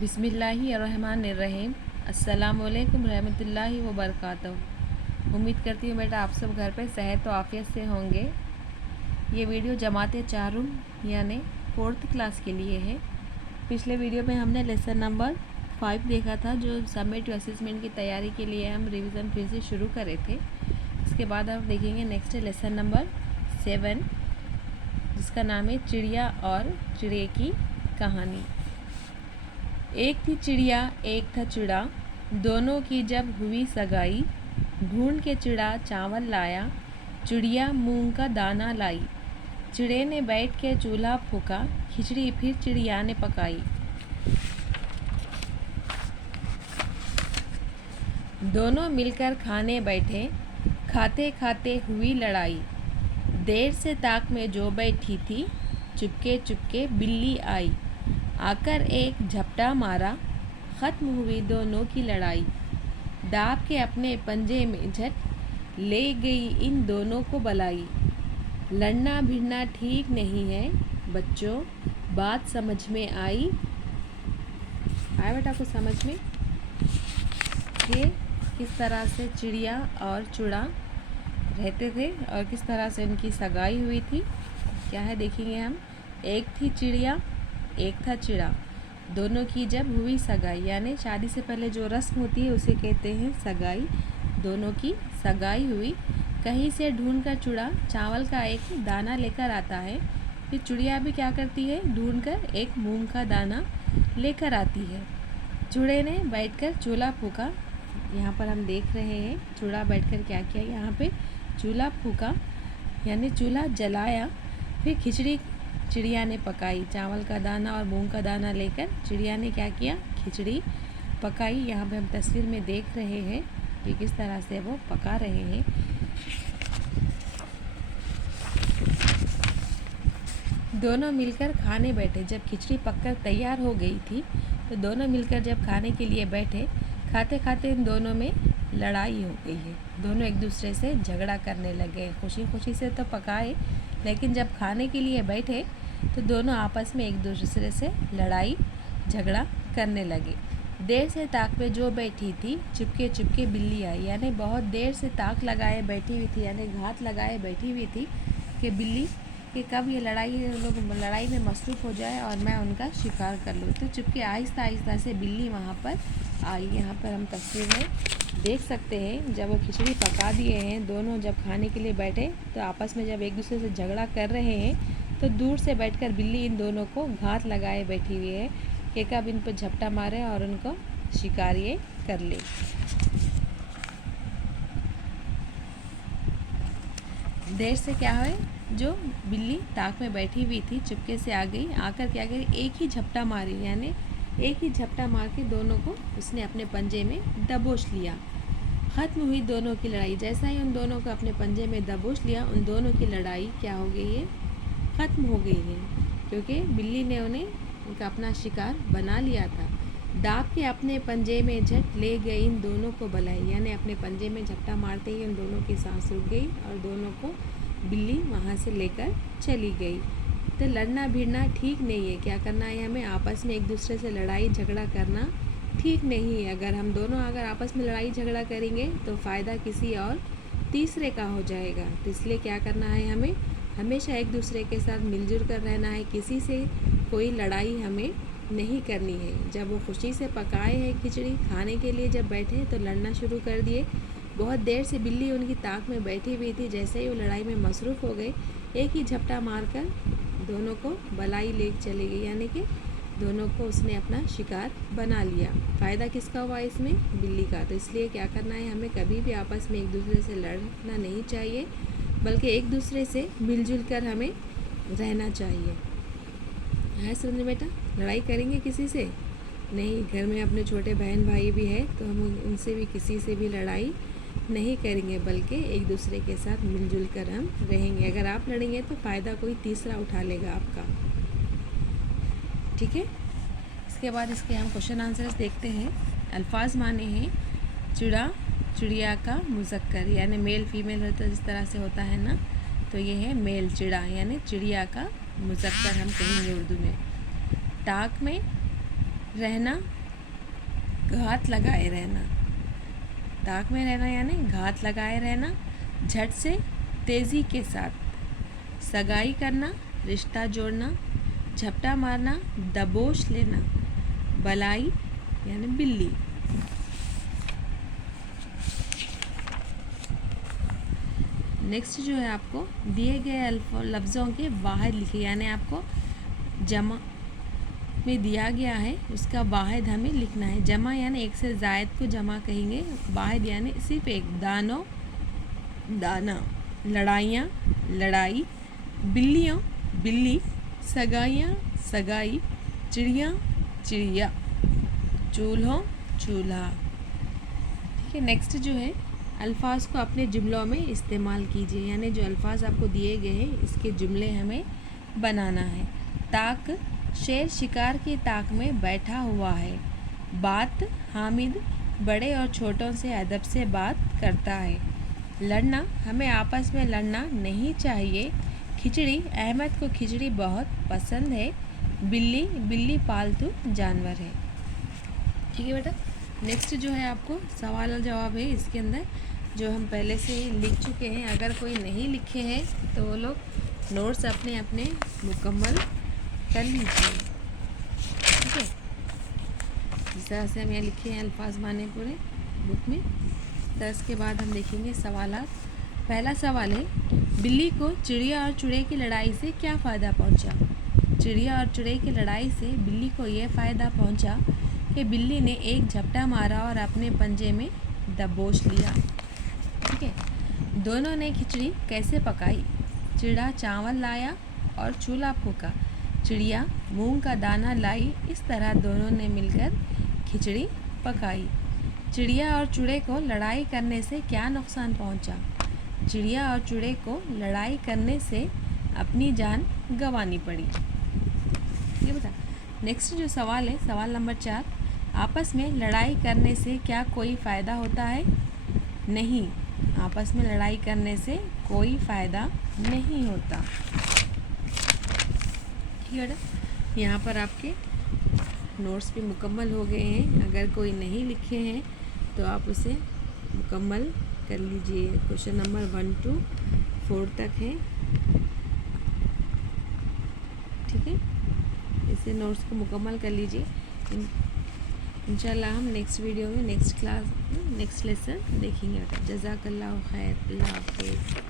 बिस्मिल्लाहिर्रहमानिर्रहीम। अस्सलामुअलैकुम रहमतुल्लाहि व बरकातहू। उम्मीद करती हूँ बेटा आप सब घर पे सेहत व आफियत से होंगे। ये वीडियो जमात चारुम यानी 4th क्लास के लिए है। पिछले वीडियो में हमने लेसन नंबर 5 देखा था, जो समेटिव असेसमेंट की तैयारी के लिए हम रिवीजन फिर से शुरू करे थे। इसके बाद हम देखेंगे नेक्स्ट लेसन नंबर 7, जिसका नाम है चिड़िया और चिड़िया की कहानी। एक थी चिड़िया एक था चिड़ा, दोनों की जब हुई सगाई। ढूंढ के चिड़ा चावल लाया, चिड़िया मूंग का दाना लाई। चिड़े ने बैठ के चूल्हा फूका, खिचड़ी फिर चिड़िया ने पकाई। दोनों मिलकर खाने बैठे, खाते खाते हुई लड़ाई। देर से ताक में जो बैठी थी, चुपके चुपके बिल्ली आई। आकर एक झपटा मारा, ख़त्म हुई दोनों की लड़ाई। दाब के अपने पंजे में झट ले गई इन दोनों को बलाई। लड़ना भिड़ना ठीक नहीं है बच्चों, बात समझ में आई। आया बेटा कुछ समझ में कि किस तरह से चिड़िया और चूड़ा रहते थे और किस तरह से उनकी सगाई हुई थी। क्या है देखेंगे हम। एक थी चिड़िया एक था चिड़ा, दोनों की जब हुई सगाई, यानी शादी से पहले जो रस्म होती है उसे कहते हैं सगाई। दोनों की सगाई हुई। कहीं से ढूंढ कर चूड़ा चावल का एक दाना लेकर आता है। फिर चिड़िया भी क्या करती है, ढूंढ कर एक मूंग का दाना लेकर आती है। चूड़े ने बैठकर चूल्हा फूका। यहाँ पर हम देख रहे हैं चूड़ा बैठकर क्या किया, यहाँ पे चूल्हा फूका यानी चूल्हा जलाया। फिर खिचड़ी चिड़िया ने पकाई। चावल का दाना और मूंग का दाना लेकर चिड़िया ने क्या किया, खिचड़ी पकाई। यहाँ पे हम तस्वीर में देख रहे हैं कि किस तरह से वो पका रहे हैं। दोनों मिलकर खाने बैठे। जब खिचड़ी पककर तैयार हो गई थी तो दोनों मिलकर जब खाने के लिए बैठे, खाते खाते इन दोनों में लड़ाई हो गई है। दोनों एक दूसरे से झगड़ा करने लगे। खुशी खुशी से तो पकाए, लेकिन जब खाने के लिए बैठे तो दोनों आपस में एक दूसरे से लड़ाई झगड़ा करने लगे। देर से ताक पे जो बैठी थी, चुपके चुपके बिल्ली आई। यानी बहुत देर से ताक लगाए बैठी हुई थी, यानी घात लगाए बैठी हुई थी कि बिल्ली कि कब ये लोग लड़ाई में मसरूफ़ हो जाए और मैं उनका शिकार कर लूँ। तो चुपके आहिस्ता आहिस्ता से बिल्ली वहाँ पर आई। यहाँ पर हम तस्वीर में देख सकते हैं जब वो खिचड़ी पका दिए हैं, दोनों जब खाने के लिए बैठे तो आपस में जब एक दूसरे से झगड़ा कर रहे हैं तो दूर से बैठकर बिल्ली इन दोनों को घात लगाए बैठी हुई है कि कब इन पर झपटा मारे और उनको शिकार ये कर ले। देर से क्या है, जो बिल्ली ताक में बैठी हुई थी चुपके से आ गई। आकर क्या करी, एक ही झपटा मारी, यानी एक ही झपटा मार के दोनों को उसने अपने पंजे में दबोच लिया। ख़त्म हुई दोनों की लड़ाई। जैसा ही उन दोनों को अपने पंजे में दबोच लिया, उन दोनों की लड़ाई क्या हो गई है, ख़त्म हो गई है, क्योंकि बिल्ली ने उन्हें उनका अपना शिकार बना लिया था। दाब के अपने पंजे में झट ले गई इन दोनों को बलाई, यानी अपने पंजे में झपटा मारते ही उन दोनों की सांस रुक गई और दोनों को बिल्ली वहाँ से लेकर चली गई। तो लड़ना भिड़ना ठीक नहीं है। क्या करना है हमें, आपस में एक दूसरे से लड़ाई झगड़ा करना ठीक नहीं है। अगर आपस में लड़ाई झगड़ा करेंगे तो फ़ायदा किसी और तीसरे का हो जाएगा। तो इसलिए क्या करना है, हमें हमेशा एक दूसरे के साथ मिलजुल कर रहना है। किसी से कोई लड़ाई हमें नहीं करनी है। जब वो खुशी से पकाए हैं खिचड़ी खाने के लिए, जब बैठे तो लड़ना शुरू कर दिए। बहुत देर से बिल्ली उनकी ताक में बैठी हुई थी। जैसे ही वो लड़ाई में मसरूफ़ हो गए, एक ही झपटा मारकर दोनों को बलाई ले चली गई, यानी कि दोनों को उसने अपना शिकार बना लिया। फ़ायदा किसका हुआ इसमें, बिल्ली का। तो इसलिए क्या करना है, हमें कभी भी आपस में एक दूसरे से लड़ना नहीं चाहिए, बल्कि एक दूसरे से मिलजुल कर हमें रहना चाहिए। है समझ बेटा, लड़ाई करेंगे किसी से नहीं। घर में अपने छोटे बहन भाई भी है तो हम उनसे भी किसी से भी लड़ाई नहीं करेंगे, बल्कि एक दूसरे के साथ मिलजुल कर हम रहेंगे। अगर आप लड़ेंगे तो फ़ायदा कोई तीसरा उठा लेगा आपका, ठीक है। इसके बाद इसके हम क्वेश्चन आंसर्स देखते हैं। अल्फाज माने हैं चिड़ा चिड़िया का मुज़क्कर, यानी मेल फीमेल होता है जिस तरह से होता है ना, तो ये है मेल चिड़ा, यानी चिड़िया का मुज़क्कर हम कहेंगे उर्दू में। टाक में रहना, घात लगाए रहना। ताक में रहना यानी घात लगाए रहना। झट से, तेज़ी के साथ। सगाई करना, रिश्ता जोड़ना। झपटा मारना, दबोच लेना। बलाई यानी बिल्ली। नेक्स्ट जो है आपको दिए गए लफ्ज़ों के वाहिद लिखे, यानी आपको जमा में दिया गया है उसका वाहिद हमें लिखना है। जमा यानी एक से ज़ायद को जमा कहेंगे। वाहिद यानी सिर्फ एक। दानो, दाना। लड़ाइयाँ, लड़ाई। बिल्लियों, बिल्ली। सगाइयाँ, सगाई। चिड़िया, चिड़िया। चूल्हों, चूल्हा। ठीक है। नेक्स्ट जो है अल्फाज को अपने जुमलों में इस्तेमाल कीजिए, यानी जो अल्फाज आपको दिए गए हैं इसके जुमले हमें बनाना है। ताक, शेर शिकार की ताक में बैठा हुआ है। बात, हामिद बड़े और छोटों से अदब से बात करता है। लड़ना, हमें आपस में लड़ना नहीं चाहिए। खिचड़ी, अहमद को खिचड़ी बहुत पसंद है। बिल्ली, बिल्ली पालतू जानवर है। ठीक है बेटा। नेक्स्ट जो है आपको सवाल और जवाब है, इसके अंदर जो हम पहले से ही लिख चुके हैं। अगर कोई नहीं लिखे हैं तो वो लोग नोट्स अपने अपने मुकम्मल कर लीजिए। ठीक है। जिस तरह से हम यहाँ लिखे हैं अल्फाज माने पूरे बुक में, तो इसके बाद हम देखेंगे सवालात। पहला सवाल है, बिल्ली को चिड़िया और चूहे की लड़ाई से क्या फ़ायदा पहुँचा। चिड़िया और चूहे की लड़ाई से बिल्ली को यह फ़ायदा पहुँचा कि बिल्ली ने एक झपटा मारा और अपने पंजे में दबोच लिया। ठीक है। दोनों ने खिचड़ी कैसे पकाई। चिड़ा चावल लाया और चूल्हा फूका। चिड़िया मूंग का दाना लाई। इस तरह दोनों ने मिलकर खिचड़ी पकाई। चिड़िया और चूहे को लड़ाई करने से क्या नुकसान पहुंचा। चिड़िया और चूहे को लड़ाई करने से अपनी जान गंवानी पड़ी। ये बता। नेक्स्ट जो सवाल है, सवाल नंबर 4, आपस में लड़ाई करने से क्या कोई फ़ायदा होता है। नहीं, आपस में लड़ाई करने से कोई फ़ायदा नहीं होता। ठीक है बेटा। यहाँ पर आपके नोट्स भी मुकम्मल हो गए हैं। अगर कोई नहीं लिखे हैं तो आप उसे मुकम्मल कर लीजिए। क्वेश्चन नंबर 1 to 4 तक है। ठीक है। इसे नोट्स को मुकम्मल कर लीजिए। इंशाल्लाह हम नेक्स्ट वीडियो में नेक्स्ट क्लास नेक्स्ट लेसन देखेंगे बेटा। जज़ाकल्लाह खैर। अल्लाह हाफ़िज़।